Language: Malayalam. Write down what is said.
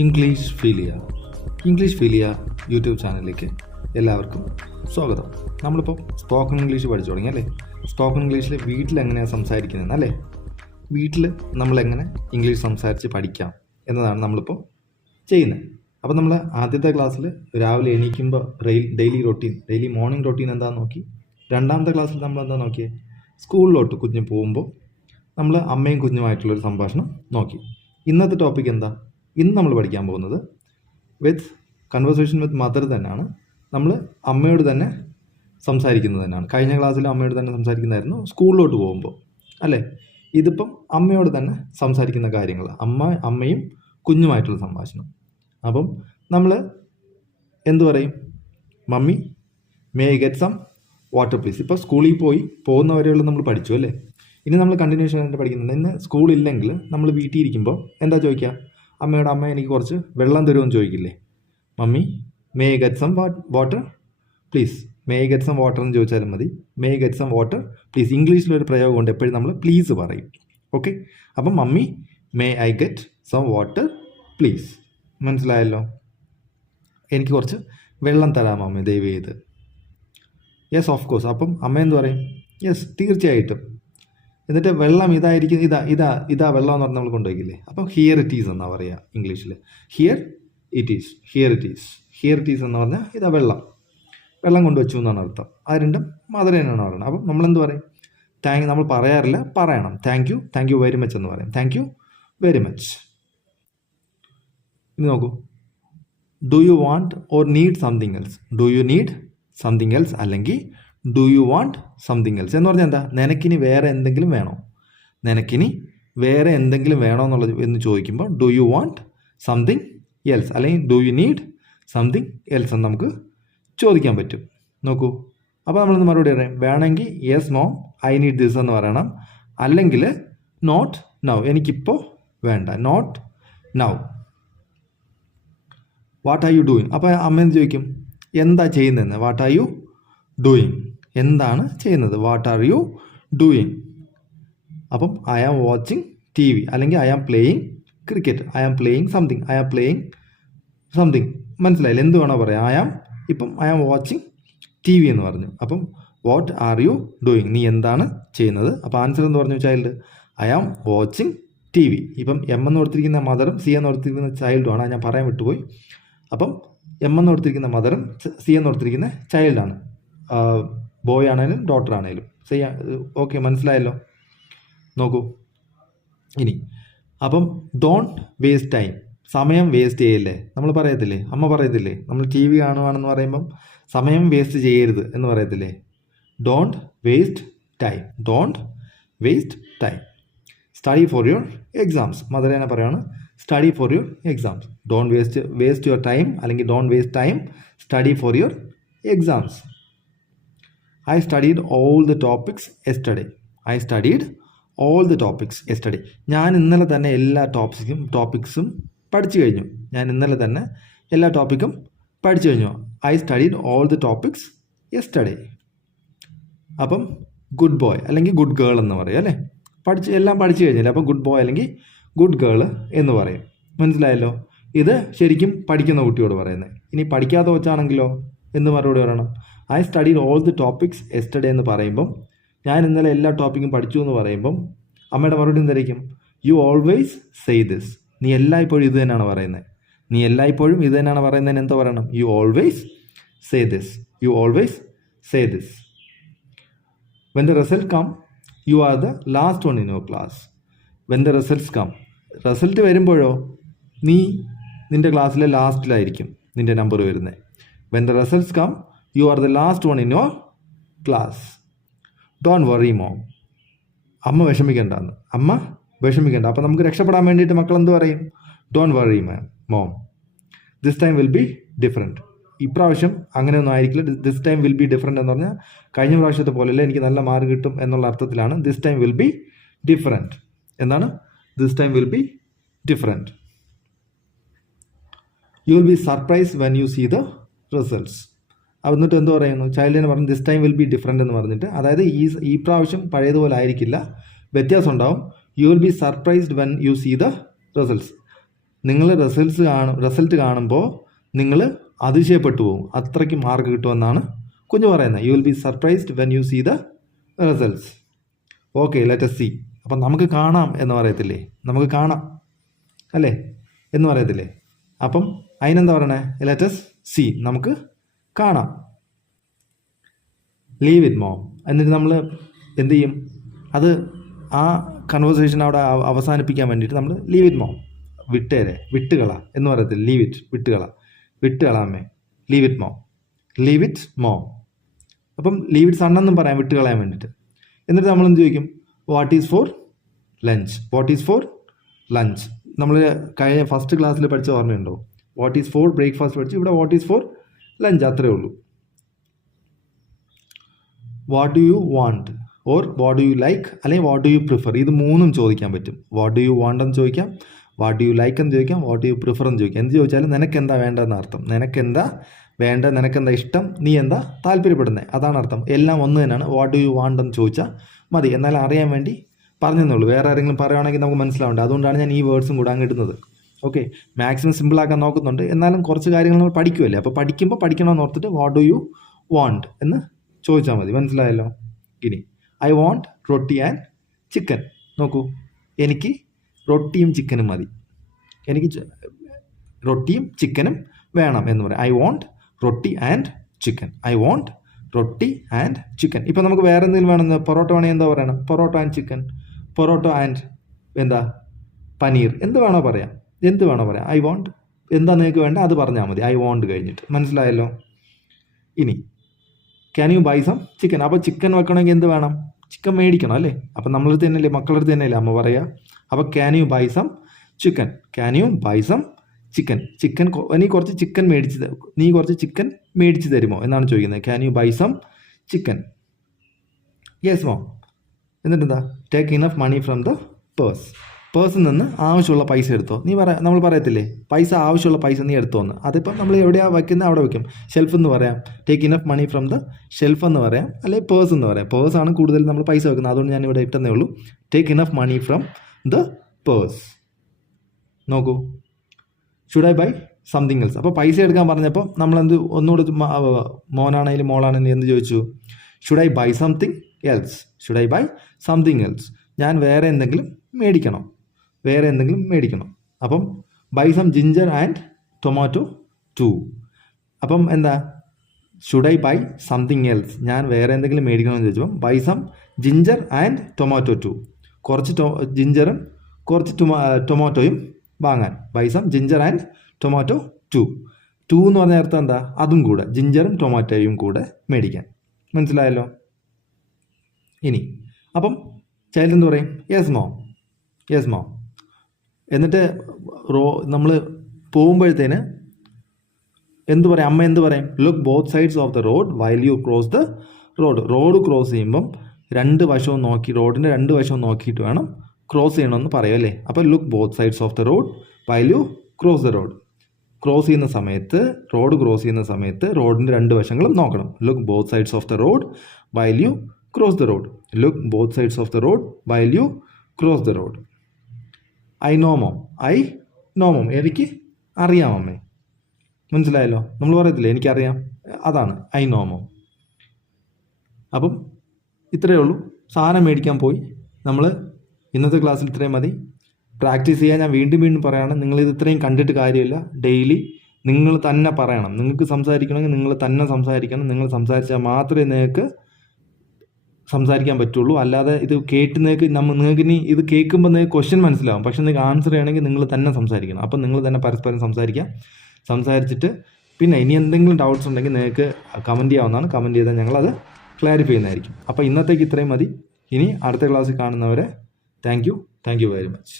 ഇംഗ്ലീഷ് ഫീലിയ യൂട്യൂബ് ചാനലിലേക്ക് എല്ലാവർക്കും സ്വാഗതം. നമ്മളിപ്പോൾ സ്പോക്കൺ ഇംഗ്ലീഷ് പഠിച്ചു തുടങ്ങി അല്ലേ? സ്പോക്കൺ ഇംഗ്ലീഷിൽ വീട്ടിലെങ്ങനെയാണ് സംസാരിക്കുന്നത് അല്ലേ? വീട്ടിൽ നമ്മളെങ്ങനെ ഇംഗ്ലീഷ് സംസാരിച്ച് പഠിക്കാം എന്നതാണ് നമ്മളിപ്പോൾ ചെയ്യുന്നത്. അപ്പോൾ നമ്മൾ ആദ്യത്തെ ക്ലാസ്സിൽ രാവിലെ എണീക്കുമ്പോൾ ഡെയിലി മോർണിംഗ് റൊട്ടീൻ എന്താണെന്ന് നോക്കി. രണ്ടാമത്തെ ക്ലാസ്സിൽ നമ്മൾ എന്താ നോക്കിയത്? സ്കൂളിലോട്ട് കുഞ്ഞ് പോകുമ്പോൾ നമ്മൾ അമ്മയും കുഞ്ഞുമായിട്ടുള്ളൊരു സംഭാഷണം നോക്കി. ഇന്നത്തെ ടോപ്പിക് എന്താ? ഇന്ന് നമ്മൾ പഠിക്കാൻ പോകുന്നത് കൺവേഴ്സേഷൻ വിത്ത് മദർ തന്നെയാണ്. നമ്മൾ അമ്മയോട് തന്നെ സംസാരിക്കുന്നത് തന്നെയാണ്. കഴിഞ്ഞ ക്ലാസ്സിൽ അമ്മയോട് തന്നെ സംസാരിക്കുന്നതായിരുന്നു സ്കൂളിലോട്ട് പോകുമ്പോൾ അല്ലേ? ഇതിപ്പം അമ്മയോട് തന്നെ സംസാരിക്കുന്ന കാര്യങ്ങൾ, അമ്മയും കുഞ്ഞുമായിട്ടുള്ള സംഭാഷണം. അപ്പം നമ്മൾ എന്തു പറയും? Mummy may I get some water please. ഇപ്പോൾ സ്കൂളിൽ പോകുന്നവരെയുള്ള നമ്മൾ പഠിച്ചു അല്ലേ? ഇനി നമ്മൾ കണ്ടിന്യൂഷൻ ആയിട്ട് പഠിക്കുന്നുണ്ട്. ഇന്ന് സ്കൂളില്ലെങ്കിൽ നമ്മൾ വീട്ടിൽ ഇരിക്കുമ്പോൾ എന്താ ചോദിക്കുക? അമ്മ എനിക്ക് കുറച്ച് വെള്ളം തരുമെന്ന് ചോദിക്കില്ലേ? Mummy may I get some water please. May I get some water എന്ന് ചോദിച്ചാലും മതി. May I get some water please. ഇംഗ്ലീഷിലൊരു പ്രയോഗമുണ്ട്, എപ്പോഴും നമ്മൾ പ്ലീസ് പറയും. ഓക്കെ, അപ്പം mummy may I get some water please. മനസ്സിലായല്ലോ? എനിക്ക് കുറച്ച് വെള്ളം തരാമോ അമ്മ ദയവ് ചെയ്ത്? Yes of course. അപ്പം അമ്മ എന്ത് പറയും? യെസ് തീർച്ചയായിട്ടും. എന്നിട്ട് വെള്ളം ഇതായിരിക്കും, ഇതാ വെള്ളം എന്ന് പറഞ്ഞാൽ നമ്മൾ കൊണ്ടുപോയിക്കില്ലേ? അപ്പം ഹിയർ ഇറ്റ് ഈസ് എന്നാണ് പറയുക ഇംഗ്ലീഷിൽ. ഹിയർ ഇറ്റ് ഈസ് എന്ന് പറഞ്ഞാൽ ഇതാ വെള്ളം കൊണ്ടുവച്ചു എന്നാണ് അർത്ഥം. അത് രണ്ടും മദർ തന്നെയാണ് പറയുന്നത്. അപ്പം നമ്മളെന്ത് പറയും? നമ്മൾ പറയാറില്ല, പറയണം. താങ്ക് യു വെരി മച്ച് എന്ന് പറയും. Thank you very much. ഇനി നോക്കൂ, do you want or need something else. Do you need something else അല്ലെങ്കിൽ do you want something else എന്ന് പറഞ്ഞാൽ എന്താ? നിനക്കിനി വേറെ എന്തെങ്കിലും വേണോ എന്നുള്ളത് എന്ന് ചോദിക്കുമ്പോൾ do you want something else അല്ലെങ്കിൽ do you need something else എന്ന് നമുക്ക് ചോദിക്കാൻ പറ്റും. നോക്കൂ, അപ്പോൾ നമ്മളൊന്ന് മറുപടി പറയാം. വേണമെങ്കിൽ yes mom I need this എന്ന് പറയണം. അല്ലെങ്കിൽ നോട്ട് നൗ, എനിക്കിപ്പോൾ വേണ്ട. Not now. What are you doing. അപ്പോൾ അമ്മ എന്ത് ചോദിക്കും? എന്താ ചെയ്യുന്നതെന്ന്. വാട്ട് ആർ യു ഡൂയിങ്, എന്താണ് ചെയ്യുന്നത്? What are you doing. അപ്പം I am watching T V അല്ലെങ്കിൽ I am playing cricket. I am playing something. മനസ്സിലായില്ല? എന്ത് വേണോ പറയാം. I am watching T V എന്ന് പറഞ്ഞു. അപ്പം വാട്ട് ആർ യു ഡൂയിങ്, നീ എന്താണ് ചെയ്യുന്നത്? അപ്പോൾ ആൻസർ എന്ന് പറഞ്ഞു child, I am watching T V. ഇപ്പം എം എന്ന് കൊടുത്തിരിക്കുന്ന മദറും സി എന്ന് കൊടുത്തിരിക്കുന്ന ചൈൽഡുമാണ്. ഞാൻ പറയാൻ വിട്ടുപോയി. അപ്പം എം എന്ന് കൊടുത്തിരിക്കുന്ന മദറും സി എന്ന് കൊടുത്തിരിക്കുന്ന ചൈൽഡാണ്. ബോയ് ആണേലും ഡോട്ടർ ആണേലും ചെയ്യാം. ഓക്കെ, മനസ്സിലായല്ലോ? നോക്കൂ ഇനി. അപ്പം ഡോണ്ട് വേസ്റ്റ് ടൈം, സമയം വേസ്റ്റ് ചെയ്യല്ലേ. നമ്മൾ പറയത്തില്ലേ, അമ്മ പറയത്തില്ലേ, നമ്മൾ ടി വി കാണുവാണെന്ന് പറയുമ്പം സമയം വേസ്റ്റ് ചെയ്യരുത് എന്ന് പറയത്തില്ലേ? Don't waste time. Study for your exams. Mother തന്നെ പറയുകയാണ് study for your exams. Don't waste your time അല്ലെങ്കിൽ don't waste time, study for your exams. I studied all the topics yesterday. ഞാൻ ഇന്നലെ തന്നെ എല്ലാ ടോപ്പിക്സും പഠിച്ചു കഴിഞ്ഞു. I studied all the topics yesterday. അപ്പം ഗുഡ് ബോയ് അല്ലെങ്കിൽ ഗുഡ് ഗേൾ എന്ന് പറയും അല്ലേ? എല്ലാം പഠിച്ചു കഴിഞ്ഞില്ലേ? അപ്പോൾ ഗുഡ് ബോയ് അല്ലെങ്കിൽ ഗുഡ് ഗേൾ എന്ന് പറയും. മനസ്സിലായല്ലോ? ഇത് ശരിക്കും പഠിക്കുന്ന കുട്ടിയോട് പറയുന്നത്. ഇനി പഠിക്കാത്ത കൊച്ചാണെങ്കിലോ എന്ന് മറുപടി പറയണം. I studied all the topics yesterday എന്ന് പറയുമ്പം, ഞാൻ ഇന്നലെ എല്ലാ ടോപ്പിക്കും പഠിച്ചു എന്ന് പറയുമ്പം അമ്മയുടെ മറുപടി എന്തായിരിക്കും? You always say this. നീ എല്ലായ്പ്പോഴും ഇത് തന്നെയാണ് പറയുന്നത്. എന്താ പറയണം? You always say this. When the result come you are the last one in your class. When the results come, result വരുമ്പോഴോ നീ നിൻ്റെ ക്ലാസ്സിലെ ലാസ്റ്റിലായിരിക്കും നിൻ്റെ നമ്പർ വരുന്നത്. When the results come you are the last one in your class. Don't worry mom. അമ്മ വിഷമിക്കേണ്ട. അപ്പം നമുക്ക് രക്ഷപ്പെടാൻ വേണ്ടിയിട്ട് മക്കൾ എന്ത് പറയും? Don't worry mom. This time will be different. ഇപ്രാവശ്യം അങ്ങനെയൊന്നും ആയിരിക്കില്ല. This time will be different എന്ന് പറഞ്ഞാൽ കഴിഞ്ഞ പ്രാവശ്യത്തെ പോലെയല്ല, എനിക്ക് നല്ല മാർക്ക് കിട്ടും എന്നുള്ള അർത്ഥത്തിലാണ് this time will be different. എന്താണ് this time will be different? You will be surprised when you see the results. എന്നിട്ട് എന്ത് പറയുന്നു? ചൈൽഡിനെ പറഞ്ഞു this time will be different എന്ന് പറഞ്ഞിട്ട്, അതായത് ഈ പ്രാവശ്യം പഴയതുപോലെ ആയിരിക്കില്ല, വ്യത്യാസം ഉണ്ടാവും. You will be surprised when you see the results. നിങ്ങൾ റിസൾട്ട് കാണുമ്പോൾ നിങ്ങൾ അതിശയപ്പെട്ടു പോകും. അത്രയ്ക്ക് മാർക്ക് കിട്ടുമെന്നാണ് കുഞ്ഞു പറയുന്നത്. You will be surprised when you see the results. Okay, let us see. അപ്പം നമുക്ക് കാണാം എന്ന് പറയത്തില്ലേ, നമുക്ക് കാണാം അല്ലേ എന്ന് പറയത്തില്ലേ. അപ്പം അതിനെന്താ പറയണേ, ലെറ്റ് us see, നമുക്ക് കാണാം. Leave it mom. എന്നിട്ട് നമ്മൾ എന്ത് ചെയ്യും, അത് ആ കൺവേഴ്സേഷൻ അവിടെ അവസാനിപ്പിക്കാൻ വേണ്ടിയിട്ട് നമ്മൾ ലീവ് ഇറ്റ് മോം, വിട്ടുകള എന്ന് പറയത്തില്ല, ലീവ് ഇറ്റ്, വിട്ടുകളാമേ, leave it mom, leave it mom. അപ്പം ലീവ് ഇറ്റ് സൺ എന്നും പറയാം വിട്ടുകളയാൻ വേണ്ടിയിട്ട്. എന്നിട്ട് നമ്മളെന്ത് ചോദിക്കും, what is for lunch, what is for lunch. നമ്മൾ കഴിഞ്ഞ ഫസ്റ്റ് ക്ലാസ്സിൽ പഠിച്ച ഓർമ്മയുണ്ടോ, വാട്ട് ഈസ് ഫോർ ബ്രേക്ക്ഫാസ്റ്റ് പഠിച്ചു, ഇവിടെ വാട്ട് ഈസ് ഫോർ ലഞ്ച്, അത്രേ ഉള്ളൂ. What do you want or what do you like, അല്ലെങ്കിൽ വാട്ട് ഡു യു പ്രിഫർ, ഇത് മൂന്നും ചോദിക്കാൻ പറ്റും. വാട്ട് ഡു യു വാണ്ട് എന്ന് ചോദിക്കാം, വാട്ട് ഡു യു ലൈക്ക് എന്ന് ചോദിക്കാം, വാട്ട് ഡു യു പ്രിഫർ എന്ന് ചോദിക്കാം. എന്ത് ചോദിച്ചാലും നിനക്കെന്താ വേണ്ടതെന്ന് അർത്ഥം, നിനക്കെന്താ വേണ്ട, നിനക്കെന്താ ഇഷ്ടം, നീ എന്താ താല്പര്യപ്പെടുന്നത്, അതാണ് അർത്ഥം. എല്ലാം ഒന്ന് തന്നെയാണ്. വാട്ട് ഡു യു വാണ്ട് എന്ന് ചോദിച്ചാൽ മതി. എന്നാലും അറിയാൻ വേണ്ടി പറഞ്ഞെന്നുള്ളൂ. വേറെ ആരെങ്കിലും പറയുകയാണെങ്കിൽ നമുക്ക് മനസ്സിലാവേണ്ട. അതുകൊണ്ടാണ് ഞാൻ ഈ വേർഡ്സും കൂടെ അങ്ങ് ഇടുന്നത്. ഓക്കെ, മാക്സിമം സിമ്പിളാക്കാൻ നോക്കുന്നുണ്ട്. എന്നാലും കുറച്ച് കാര്യങ്ങൾ നമ്മൾ പഠിക്കുമല്ലേ, അപ്പോൾ പഠിക്കുമ്പോൾ പഠിക്കണമെന്ന് ഓർത്തിട്ട് വാട്ട് ഡു യു വാണ്ട് എന്ന് ചോദിച്ചാൽ മതി. മനസ്സിലായല്ലോ. ഇനി I want roti and chicken. നോക്കൂ, എനിക്ക് റൊട്ടിയും ചിക്കനും മതി, എനിക്ക് റൊട്ടിയും ചിക്കനും വേണം എന്ന് പറയാം. I want roti and chicken, I want roti and chicken. ഇപ്പം നമുക്ക് വേറെ എന്തെങ്കിലും വേണമെന്ന്, പൊറോട്ട വേണമെങ്കിൽ എന്താ പറയണം, parotta and chicken, parotta and എന്താ പനീർ, എന്ത് വേണോ പറയാം, എന്ത് വേണോ പറയാം. ഐ വാണ്ട് എന്താ നിങ്ങൾക്ക് വേണ്ട അത് പറഞ്ഞാൽ മതി, ഐ വാണ്ട് കഴിഞ്ഞിട്ട്. മനസ്സിലായല്ലോ. ഇനി can you buy some chicken. അപ്പോൾ ചിക്കൻ വെക്കണമെങ്കിൽ എന്ത് വേണം, ചിക്കൻ മേടിക്കണം അല്ലേ. അപ്പം നമ്മളടുത്ത് തന്നെയല്ലേ, മക്കളടുത്ത് തന്നെയല്ലേ അമ്മ പറയുക. അപ്പോൾ can you buy some chicken, can you buy some chicken. നീ കുറച്ച് ചിക്കൻ മേടിച്ച് തരുമോ എന്നാണ് ചോദിക്കുന്നത്. Can you buy some chicken. Yes mom. എന്നിട്ട് എന്താ, take enough money from the പേഴ്സിൽ നിന്ന് ആവശ്യമുള്ള പൈസ എടുത്തോ. നമ്മൾ പറയത്തില്ലേ, പൈസ ആവശ്യമുള്ള പൈസ നീ എടുത്തോന്ന്. അതിപ്പം നമ്മൾ എവിടെയാണ് വയ്ക്കുന്നത് അവിടെ വയ്ക്കും. ഷെൽഫ് എന്ന് പറയാം, take enough money from the shelf എന്ന് പറയാം, അല്ലെങ്കിൽ പേഴ്സ് എന്ന് പറയാം. പേഴ്സാണ് കൂടുതൽ നമ്മൾ പൈസ വെക്കുന്നത്, അതുകൊണ്ട് ഞാൻ ഇവിടെ ഇട്ടെന്നേ ഉള്ളൂ. Take enough money from the purse. നോക്കൂ, should I buy something else. അപ്പോൾ പൈസ എടുക്കാൻ പറഞ്ഞപ്പോൾ നമ്മളെന്ത് ഒന്നുകൂടെ മോനാണെങ്കിലും മോളാണെങ്കിലും എന്ത് ചോദിച്ചു, should I buy something else, should I buy something else. ഞാൻ വേറെ എന്തെങ്കിലും മേടിക്കണം. അപ്പം buy some ginger and tomato too. അപ്പം എന്താ, should I buy something else, ഞാൻ വേറെ എന്തെങ്കിലും മേടിക്കണമെന്ന് ചോദിച്ചപ്പം buy some ginger and tomato too, കുറച്ച് ജിഞ്ചറും കുറച്ച് ടൊമാറ്റോയും വാങ്ങാൻ. Buy some ginger and tomato too എന്ന് പറഞ്ഞ അർത്ഥം എന്താ, അതും കൂടെ, ജിഞ്ചറും ടൊമാറ്റോയും കൂടെ മേടിക്കാൻ. മനസ്സിലായല്ലോ. ഇനി അപ്പം ചൈൽഡ് എന്ത് പറയും, യെസ് മോം. എന്നിട്ട് നമ്മൾ പോകുമ്പോഴത്തേന് എന്ത് പറയും, അമ്മ എന്ത് പറയും, look both sides of the road while U cross the road cross ചെയ്യുമ്പം റോഡിൻ്റെ രണ്ട് വശവും നോക്കിയിട്ട് വേണം ക്രോസ് ചെയ്യണമെന്ന് പറയും അല്ലേ. അപ്പോൾ look both sides of the road while U cross the road. Road cross ചെയ്യുന്ന സമയത്ത് റോഡിൻ്റെ രണ്ട് വശങ്ങളും നോക്കണം. Look both sides of the road while U cross the road. Look both sides of the road while U cross the road. I know mom. എനിക്ക് അറിയാം അമ്മേ. മനസ്സിലായല്ലോ. നമ്മൾ പറയത്തില്ലേ എനിക്കറിയാം, അതാണ് ഐ നോ മോം. അപ്പം ഇത്രയേ ഉള്ളൂ. സാധനം മേടിക്കാൻ പോയി. നമ്മൾ ഇന്നത്തെ ക്ലാസ്സിൽ ഇത്രയും മതി. പ്രാക്ടീസ് ചെയ്യാൻ ഞാൻ വീണ്ടും പറയുകയാണ്. നിങ്ങളിത് ഇത്രയും കണ്ടിട്ട് കാര്യമില്ല. ഡെയിലി നിങ്ങൾ തന്നെ പറയണം. നിങ്ങൾക്ക് സംസാരിക്കണമെങ്കിൽ നിങ്ങൾ തന്നെ സംസാരിക്കണം. നിങ്ങൾ സംസാരിച്ചാൽ മാത്രമേ നിങ്ങൾക്ക് സംസാരിക്കാൻ പറ്റുള്ളൂ. അല്ലാതെ ഇത് കേട്ട് നിങ്ങൾക്ക് ഇനി ഇത് കേൾക്കുമ്പോൾ നിങ്ങൾക്ക് ക്വസ്റ്റ്യൻ മനസ്സിലാവും, പക്ഷെ നിങ്ങൾക്ക് ആൻസർ ചെയ്യണമെങ്കിൽ നിങ്ങൾ തന്നെ സംസാരിക്കണം. അപ്പം നിങ്ങൾ തന്നെ പരസ്പരം സംസാരിച്ചിട്ട് പിന്നെ ഇനി എന്തെങ്കിലും ഡൗട്ട്സ് ഉണ്ടെങ്കിൽ നിങ്ങൾക്ക് കമൻറ്റ് ചെയ്യാവുന്നതാണ്. കമൻറ്റ് ചെയ്താൽ ഞങ്ങളത് ക്ലാരിഫൈ ചെയ്യുന്നതായിരിക്കും. അപ്പോൾ ഇന്നത്തേക്ക് ഇത്രയും മതി. ഇനി അടുത്ത ക്ലാസ്സിൽ കാണുന്നവരെ താങ്ക് യു വെരി മച്ച്.